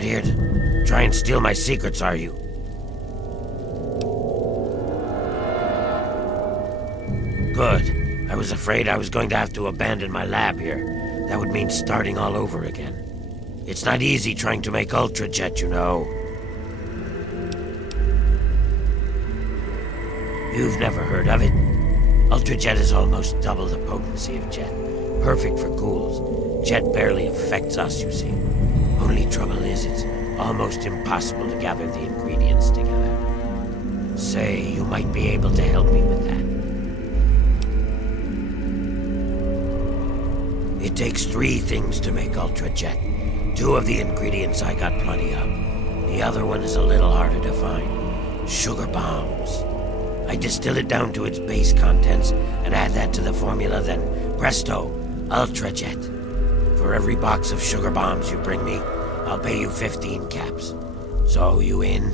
not here to try and steal my secrets, are you? Good. I was afraid I was going to have to abandon my lab here. That would mean starting all over again. It's not easy trying to make Ultrajet, you know. You've never heard of it? Ultrajet is almost double the potency of Jet. Perfect for ghouls. Jet barely affects us, you see. Only trouble is, it's almost impossible to gather the ingredients together. Say, you might be able to help me with that. It takes 3 things to make Ultrajet. 2 of the ingredients I got plenty of. The other one is a little harder to find. Sugar bombs. I distill it down to its base contents and add that to the formula, then presto, Ultrajet. For every box of sugar bombs you bring me, I'll pay you 15 caps. So, you in?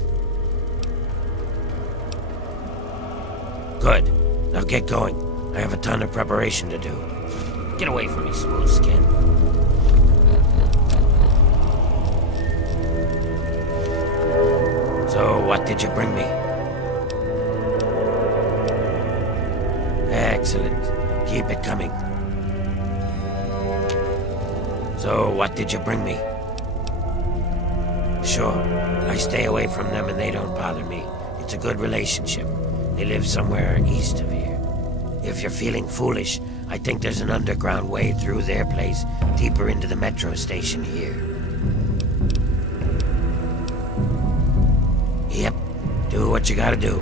Good. Now get going. I have a ton of preparation to do. Get away from me, smooth skin. So, what did you bring me? Excellent. Keep it coming. So, what did you bring me? Sure. I stay away from them and they don't bother me. It's a good relationship. They live somewhere east of here. If you're feeling foolish, I think there's an underground way through their place, deeper into the metro station here. Yep. Do what you gotta do.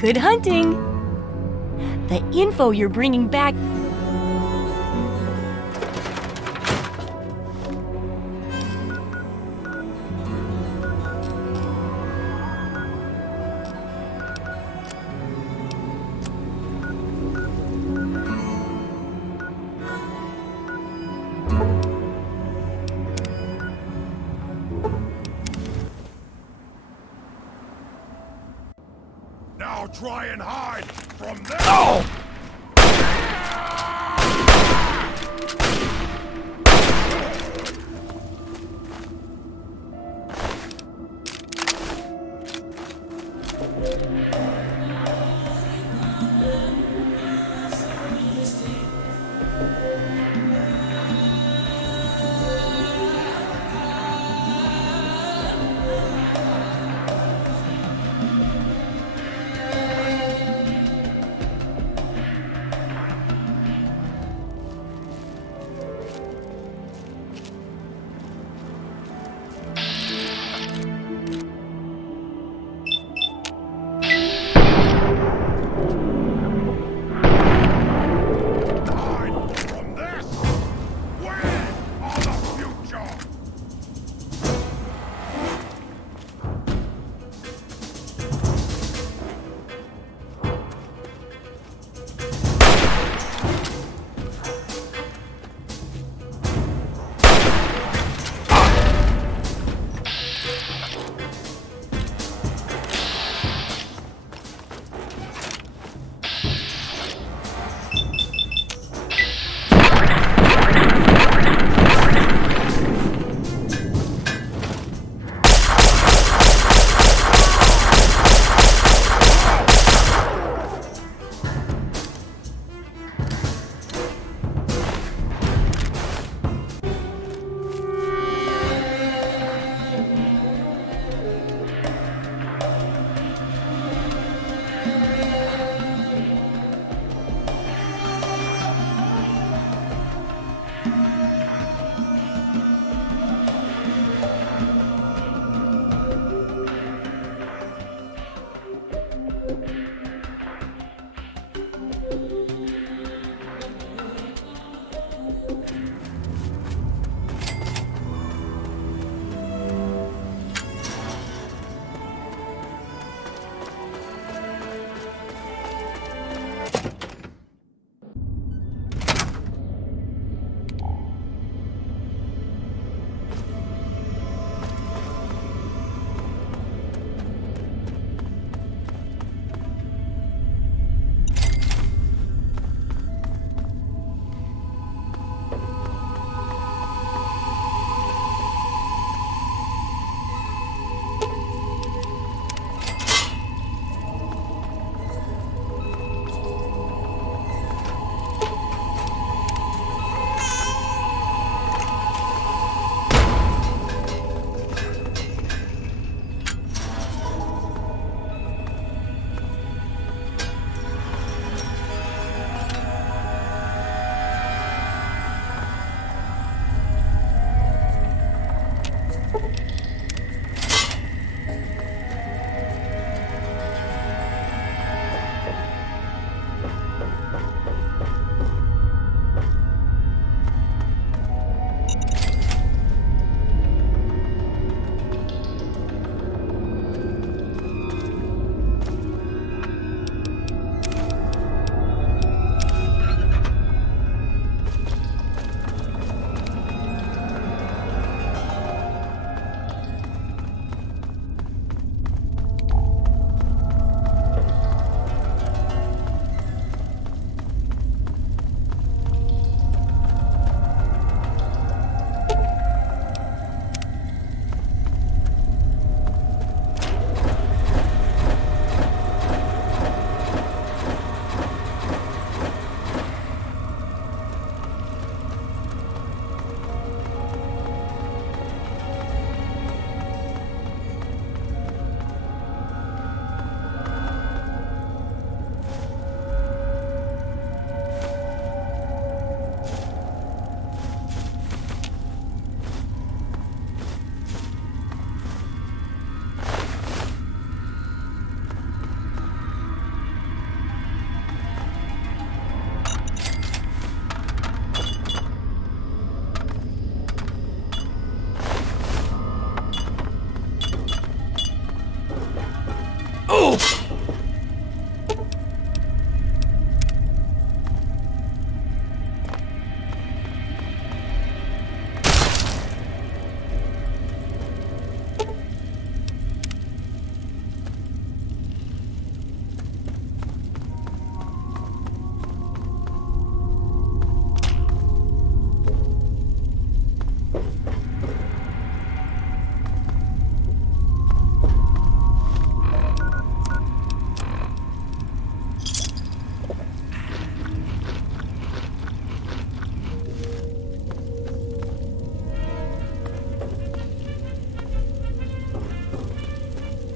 Good hunting! The info you're bringing back... Now try and hide from them! Oh!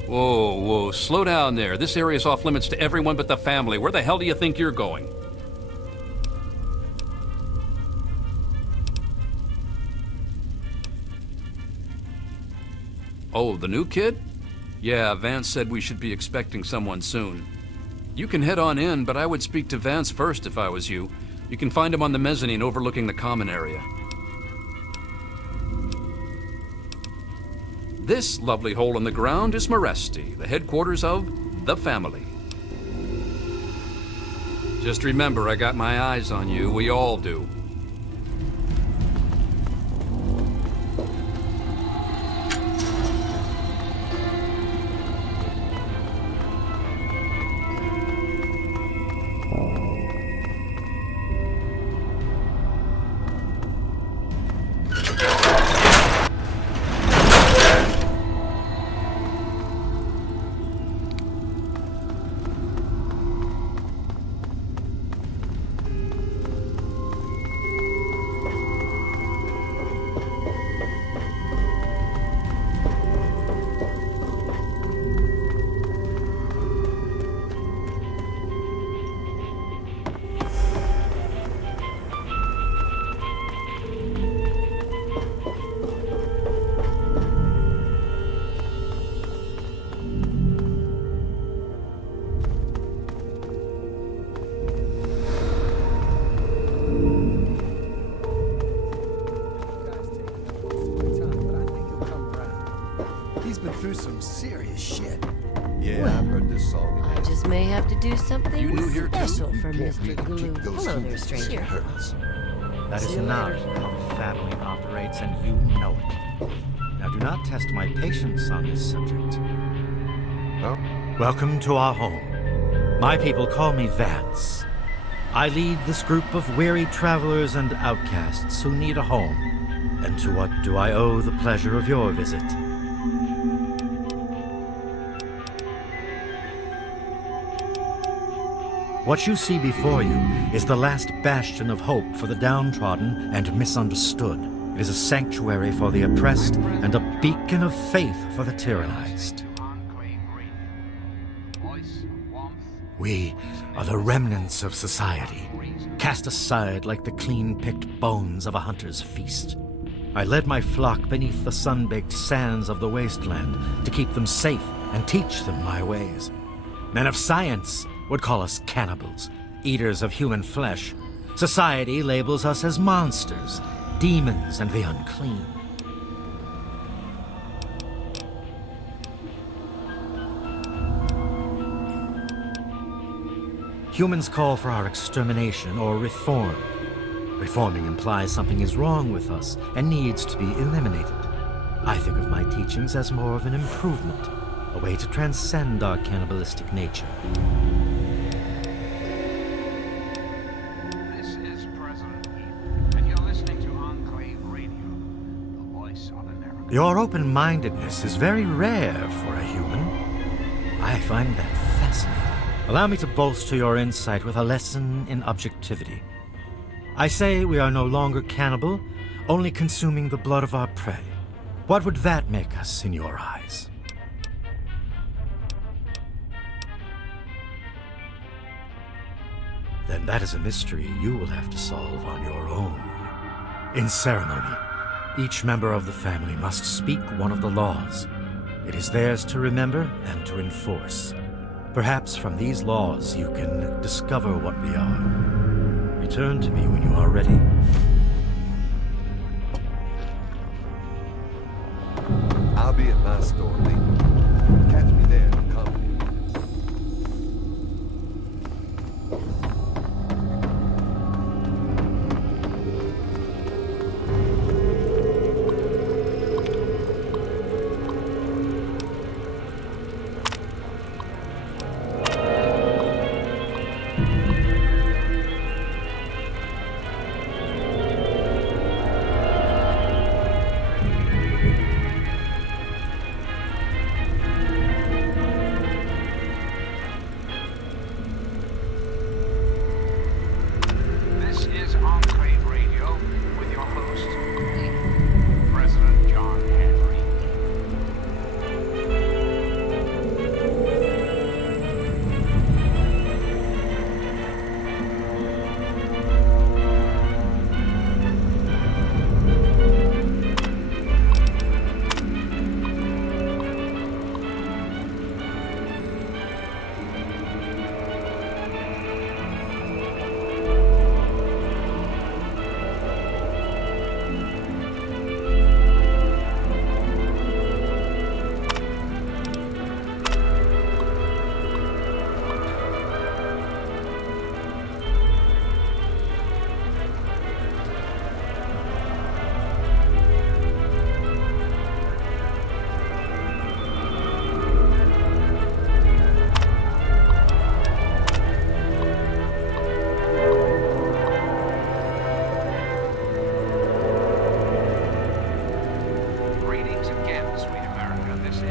Whoa, whoa, slow down there. This area's off limits to everyone but the family. Where the hell do you think you're going? Oh, the new kid? Yeah, Vance said we should be expecting someone soon. You can head on in, but I would speak to Vance first if I was you. You can find him on the mezzanine overlooking the common area. This lovely hole in the ground is Meresti, the headquarters of the family. Just remember, I got my eyes on you. We all do. Through some serious shit. Yeah, I've heard this song. I just may have to do something You new here, too? special for You can't Mr. really Glue. keep those Hello there, things. It stranger. hurts. That is See you not later. how the family operates, and you know it. Now do not test my patience on this subject. Oh? Welcome to our home. My people call me V.A.T.S. I lead this group of weary travelers and outcasts who need a home. And to what do I owe the pleasure of your visit? What you see before you is the last bastion of hope for the downtrodden and misunderstood. It is a sanctuary for the oppressed and a beacon of faith for the tyrannized. We are the remnants of society, cast aside like the clean-picked bones of a hunter's feast. I led my flock beneath the sun-baked sands of the wasteland to keep them safe and teach them my ways. Men of science would call us cannibals, eaters of human flesh. Society labels us as monsters, demons, and the unclean. Humans call for our extermination or reform. Reforming implies something is wrong with us and needs to be eliminated. I think of my teachings as more of an improvement, a way to transcend our cannibalistic nature. This is President Eve, and you're listening to Enclave Radio, the voice of America. Your open-mindedness is very rare for a human. I find that fascinating. Allow me to bolster your insight with a lesson in objectivity. I say we are no longer cannibal, only consuming the blood of our prey. What would that make us in your eyes? Then that is a mystery you will have to solve on your own. In ceremony, each member of the family must speak one of the laws. It is theirs to remember and to enforce. Perhaps from these laws you can discover what we are. Return to me when you are ready. I'll be at my store later. Catch me there in the company.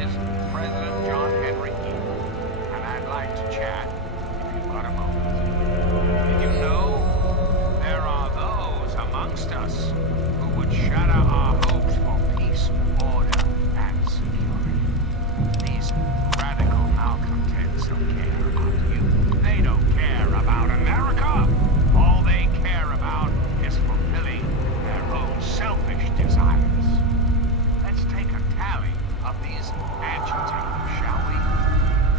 is President John Henry Eaton, and I'd like to chat if you've got a moment. Did you know there are those amongst us who would shatter our hopes for peace, order, and security? These radical malcontents don't care about you. They don't care about America. All they care about is fulfilling their own selfish desires. Let's take a tally of these agitators, shall we?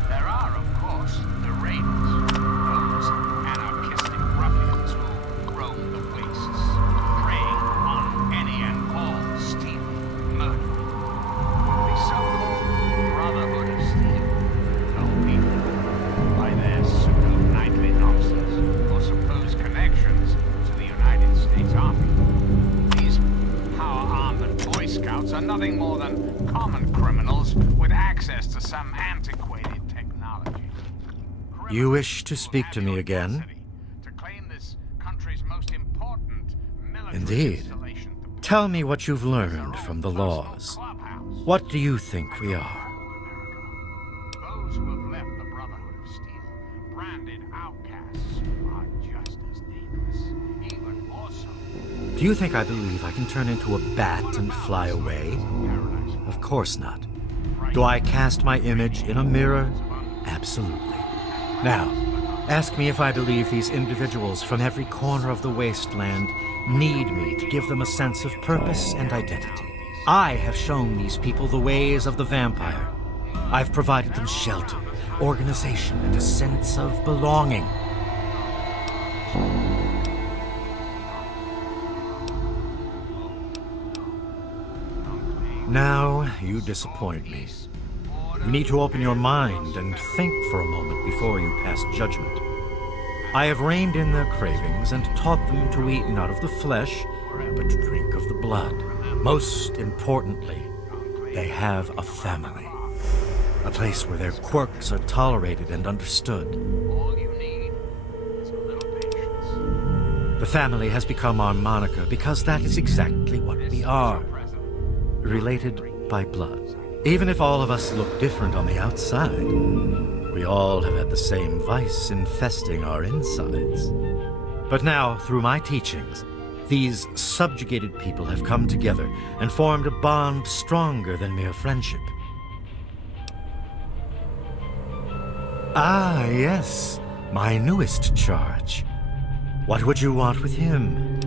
There are, of course, the raiders, those anarchistic ruffians who roam the wastes, preying on any and all stealing, murder. The so-called Brotherhood of Steel, told people by their pseudo-knightly nonsense or supposed connections to the United States Army. These power-armed Boy Scouts are nothing more than common criminals with access to some antiquated technology. You wish to speak to me again? To claim this country's most important military Indeed. installation. Tell me what you've learned from the laws. What do you think we are? Those who have left the Brotherhood of Steel, branded outcasts, are just as dangerous, even more so. Do you think I believe I can turn into a bat and fly away? Of course not. Do I cast my image in a mirror? Absolutely. Now, ask me if I believe these individuals from every corner of the wasteland need me to give them a sense of purpose and identity. I have shown these people the ways of the vampire. I've provided them shelter, organization, and a sense of belonging. Now, you disappoint me. You need to open your mind and think for a moment before you pass judgment. I have reined in their cravings and taught them to eat not of the flesh, but to drink of the blood. Most importantly, they have a family. A place where their quirks are tolerated and understood. All you need is a little patience. The family has become our moniker because that is exactly what we are. Related by blood. Even if all of us look different on the outside, we all have had the same vice infesting our insides. But now, through my teachings, these subjugated people have come together and formed a bond stronger than mere friendship. Ah, yes, my newest charge. What would you want with him?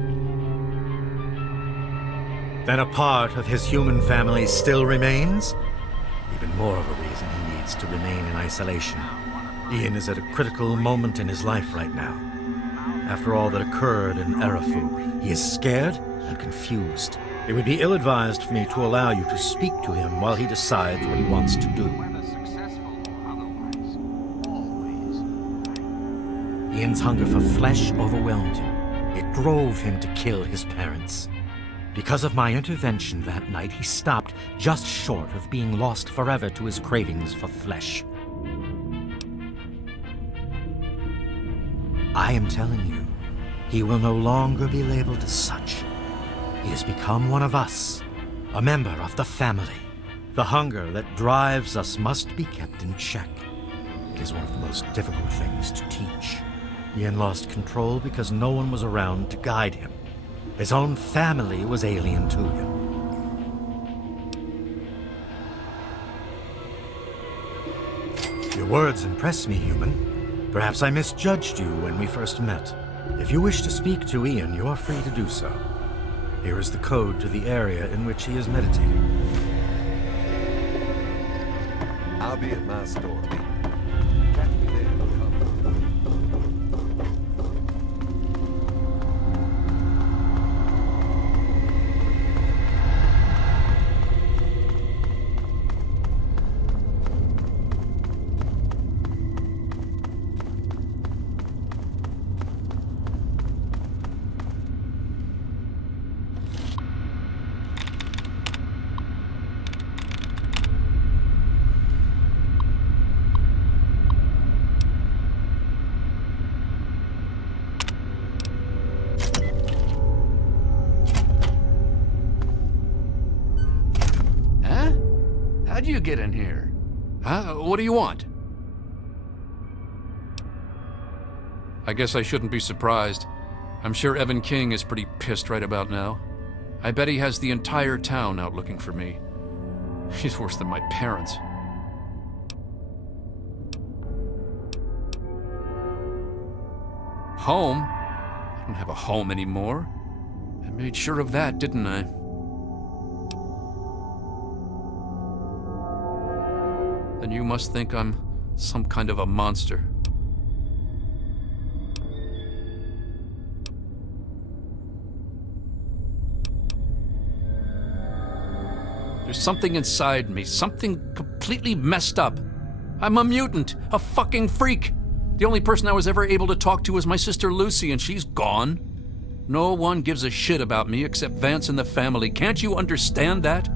Then a part of his human family still remains? Even more of a reason he needs to remain in isolation. Ian is at a critical moment in his life right now. After all that occurred in Arafu, he is scared and confused. It would be ill-advised for me to allow you to speak to him while he decides what he wants to do. Whether successful or otherwise, always. Ian's hunger for flesh overwhelmed him. It drove him to kill his parents. Because of my intervention that night, he stopped just short of being lost forever to his cravings for flesh. I am telling you, he will no longer be labeled as such. He has become one of us, a member of the family. The hunger that drives us must be kept in check. It is one of the most difficult things to teach. Ian lost control because no one was around to guide him. His own family was alien to him. Your words impress me, human. Perhaps I misjudged you when we first met. If you wish to speak to Ian, you are free to do so. Here is the code to the area in which he is meditating. I'll be at my store. Catch me there. you get in here? Huh? What do you want? I guess I shouldn't be surprised. I'm sure Evan King is pretty pissed right about now. I bet he has the entire town out looking for me. He's worse than my parents. Home? I don't have a home anymore. I made sure of that, didn't I? Then you must think I'm some kind of a monster. There's something inside me, something completely messed up. I'm a mutant, a fucking freak. The only person I was ever able to talk to was my sister Lucy, and she's gone. No one gives a shit about me except Vance and the family. Can't you understand that?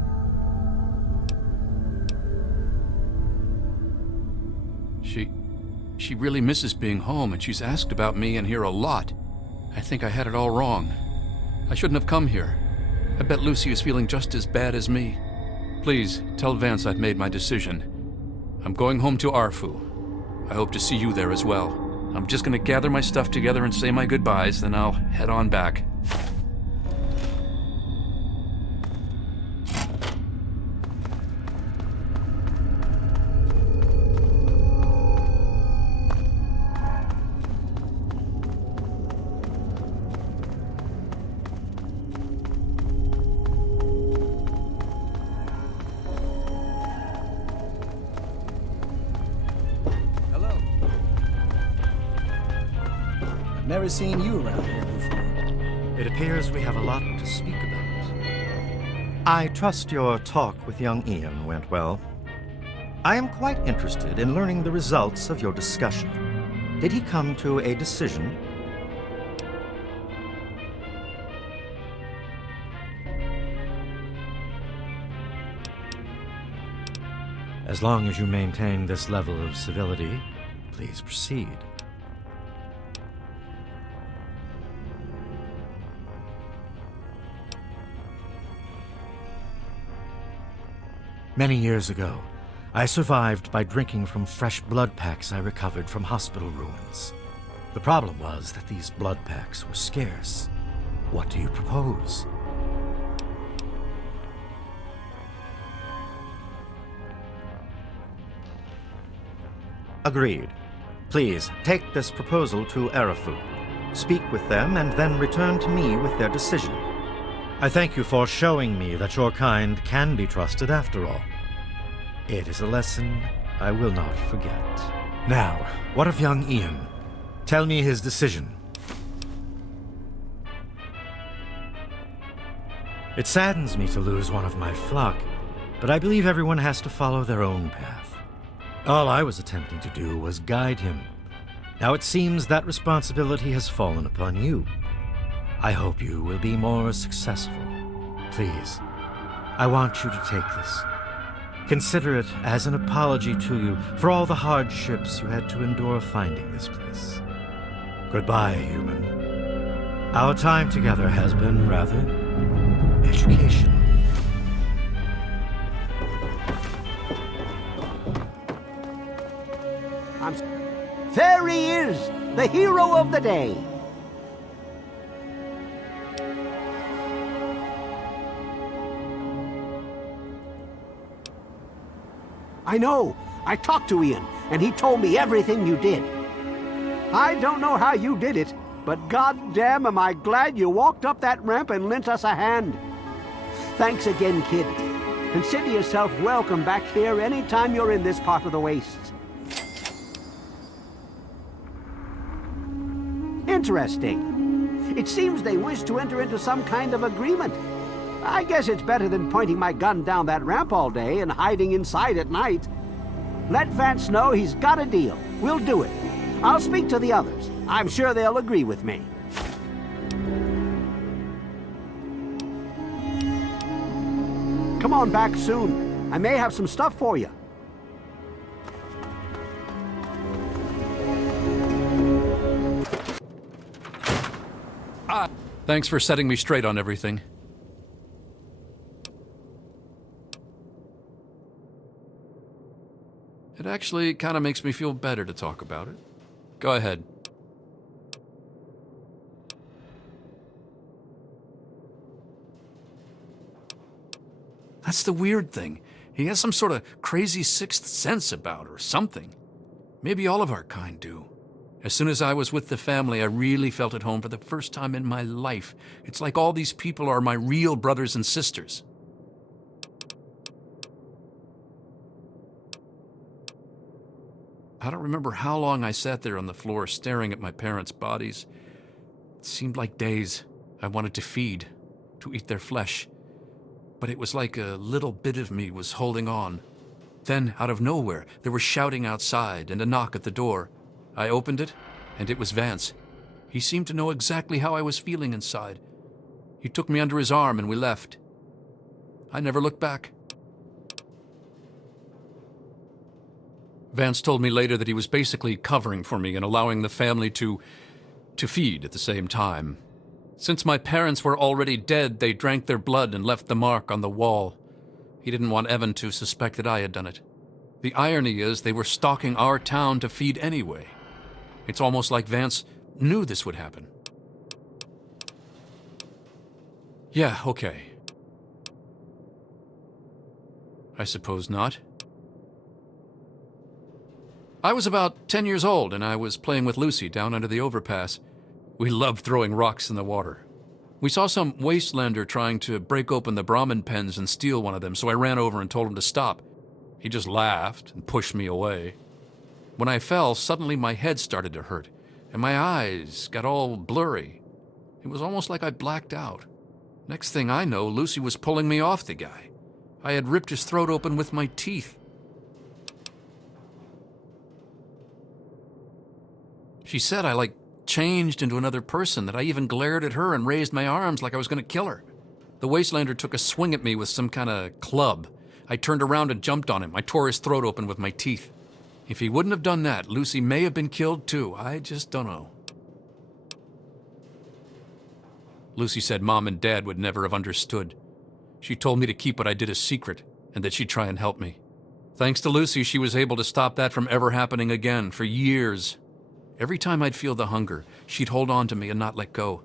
She really misses being home, and she's asked about me and here a lot. I think I had it all wrong. I shouldn't have come here. I bet Lucy is feeling just as bad as me. Please, tell Vance I've made my decision. I'm going home to Arfu. I hope to see you there as well. I'm just gonna gather my stuff together and say my goodbyes, then I'll head on back. Never seen you around here before. It appears we have a lot to speak about. I trust your talk with young Ian went well. I am quite interested in learning the results of your discussion. Did he come to a decision? As long as you maintain this level of civility, please proceed. Many years ago, I survived by drinking from fresh blood packs I recovered from hospital ruins. The problem was that these blood packs were scarce. What do you propose? Agreed. Please, take this proposal to Arafu. Speak with them and then return to me with their decision. I thank you for showing me that your kind can be trusted after all. It is a lesson I will not forget. Now, what of young Ian? Tell me his decision. It saddens me to lose one of my flock, but I believe everyone has to follow their own path. All I was attempting to do was guide him. Now it seems that responsibility has fallen upon you. I hope you will be more successful. Please, I want you to take this. Consider it as an apology to you for all the hardships you had to endure finding this place. Goodbye, human. Our time together has been rather educational. There he is, the hero of the day. I know. I talked to Ian, and he told me everything you did. I don't know how you did it, but goddamn am I glad you walked up that ramp and lent us a hand. Thanks again, kid. Consider yourself welcome back here anytime you're in this part of the wastes. Interesting. It seems they wish to enter into some kind of agreement. I guess it's better than pointing my gun down that ramp all day and hiding inside at night. Let Vance know he's got a deal. We'll do it. I'll speak to the others. I'm sure they'll agree with me. Come on back soon. I may have some stuff for you. Thanks for setting me straight on everything. It actually kind of makes me feel better to talk about it. Go ahead. That's the weird thing. He has some sort of crazy sixth sense about her, or something. Maybe all of our kind do. As soon as I was with the family, I really felt at home for the first time in my life. It's like all these people are my real brothers and sisters. I don't remember how long I sat there on the floor staring at my parents' bodies. It seemed like days. I wanted to feed, to eat their flesh. But it was like a little bit of me was holding on. Then, out of nowhere, there was shouting outside and a knock at the door. I opened it, and it was Vance. He seemed to know exactly how I was feeling inside. He took me under his arm and we left. I never looked back. Vance told me later that he was basically covering for me and allowing the family to feed at the same time. Since my parents were already dead, they drank their blood and left the mark on the wall. He didn't want Evan to suspect that I had done it. The irony is they were stalking our town to feed anyway. It's almost like Vance knew this would happen. Yeah, okay. I suppose not. I was about 10 years old and I was playing with Lucy down under the overpass. We loved throwing rocks in the water. We saw some wastelander trying to break open the Brahmin pens and steal one of them, so I ran over and told him to stop. He just laughed and pushed me away. When I fell, suddenly my head started to hurt, and my eyes got all blurry. It was almost like I blacked out. Next thing I know, Lucy was pulling me off the guy. I had ripped his throat open with my teeth. She said I, changed into another person, that I even glared at her and raised my arms like I was going to kill her. The wastelander took a swing at me with some kind of club. I turned around and jumped on him. I tore his throat open with my teeth. If he wouldn't have done that, Lucy may have been killed too. I just don't know. Lucy said Mom and Dad would never have understood. She told me to keep what I did a secret and that she'd try and help me. Thanks to Lucy, she was able to stop that from ever happening again for years. Every time I'd feel the hunger, she'd hold on to me and not let go.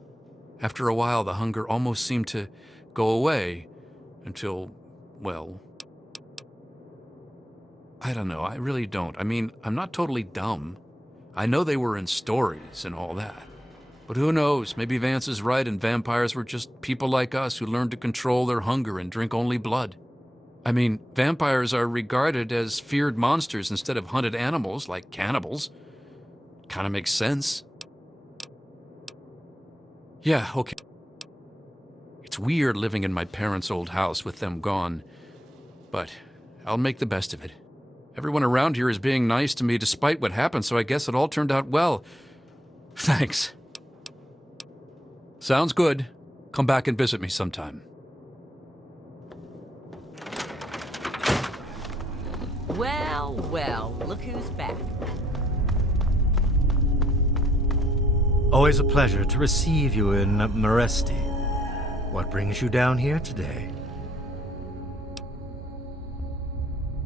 After a while, the hunger almost seemed to go away until, well, I don't know. I really don't. I mean, I'm not totally dumb. I know they were in stories and all that. But who knows? Maybe Vance is right and vampires were just people like us who learned to control their hunger and drink only blood. I mean, vampires are regarded as feared monsters instead of hunted animals like cannibals. Kind of makes sense. Yeah, okay. It's weird living in my parents' old house with them gone, but I'll make the best of it. Everyone around here is being nice to me despite what happened, so I guess it all turned out well. Thanks. Sounds good. Come back and visit me sometime. Well, well, look who's back. Always a pleasure to receive you in Meresti. What brings you down here today?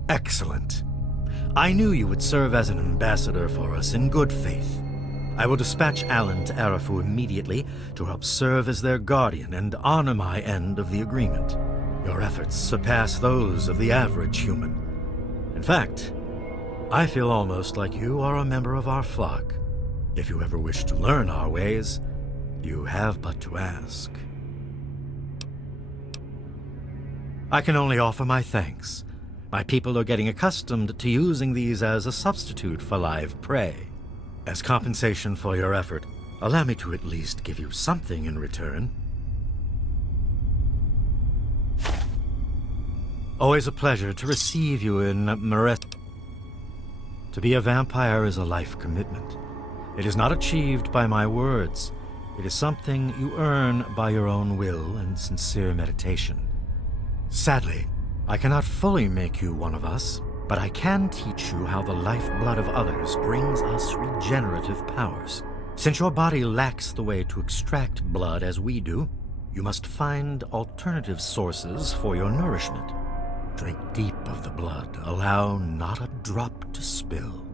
Excellent. I knew you would serve as an ambassador for us in good faith. I will dispatch Alan to Arafu immediately to help serve as their guardian and honor my end of the agreement. Your efforts surpass those of the average human. In fact, I feel almost like you are a member of our flock. If you ever wish to learn our ways, you have but to ask. I can only offer my thanks. My people are getting accustomed to using these as a substitute for live prey. As compensation for your effort, allow me to at least give you something in return. Always a pleasure to receive you in Meresti. To be a vampire is a life commitment. It is not achieved by my words. It is something you earn by your own will and sincere meditation. Sadly, I cannot fully make you one of us, but I can teach you how the lifeblood of others brings us regenerative powers. Since your body lacks the way to extract blood as we do, you must find alternative sources for your nourishment. Drink deep of the blood, allow not a drop to to spill.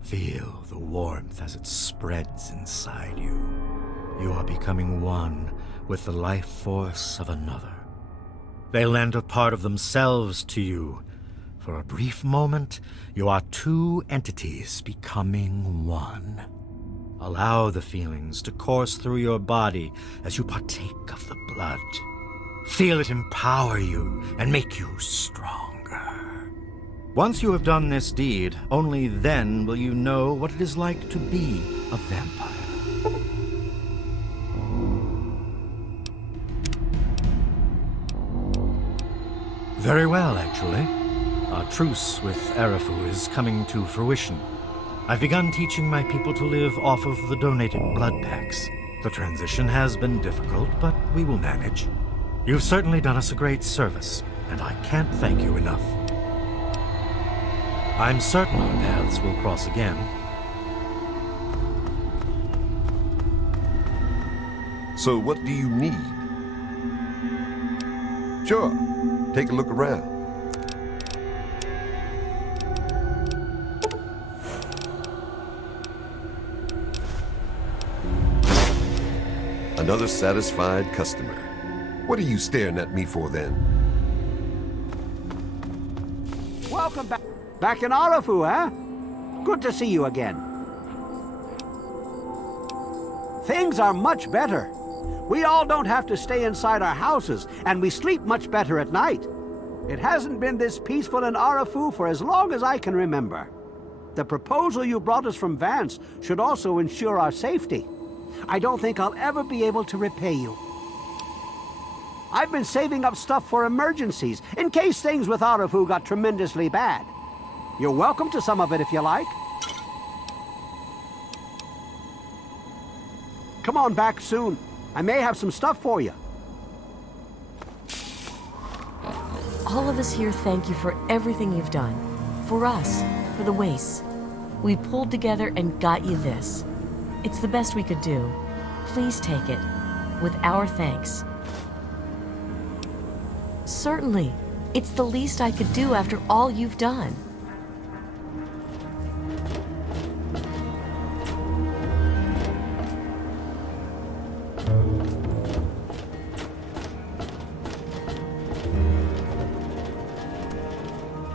Feel the warmth as it spreads inside you. You are becoming one with the life force of another. They lend a part of themselves to you. For a brief moment, you are two entities becoming one. Allow the feelings to course through your body as you partake of the blood. Feel it empower you and make you stronger. Once you have done this deed, only then will you know what it is like to be a vampire. Very well, actually. Our truce with Arafu is coming to fruition. I've begun teaching my people to live off of the donated blood packs. The transition has been difficult, but we will manage. You've certainly done us a great service, and I can't thank you enough. I'm certain our paths will cross again. So what do you need? Sure, take a look around. Another satisfied customer. What are you staring at me for then? Welcome back. Back in Arafu, huh? Good to see you again. Things are much better. We all don't have to stay inside our houses, and we sleep much better at night. It hasn't been this peaceful in Arafu for as long as I can remember. The proposal you brought us from V.A.T.S should also ensure our safety. I don't think I'll ever be able to repay you. I've been saving up stuff for emergencies, in case things with Arafu got tremendously bad. You're welcome to some of it if you like. Come on back soon. I may have some stuff for you. All of us here thank you for everything you've done. For us, for the W.A.T.S. We pulled together and got you this. It's the best we could do. Please take it, with our thanks. Certainly. It's the least I could do after all you've done.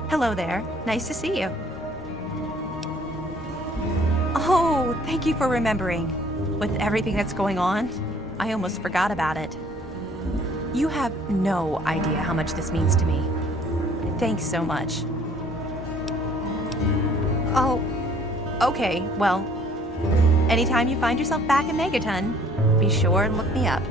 Hello there. Nice to see you. Oh, thank you for remembering. With everything that's going on, I almost forgot about it. You have no idea how much this means to me. Thanks so much. Oh, okay, well, anytime you find yourself back in Megaton, be sure and look me up.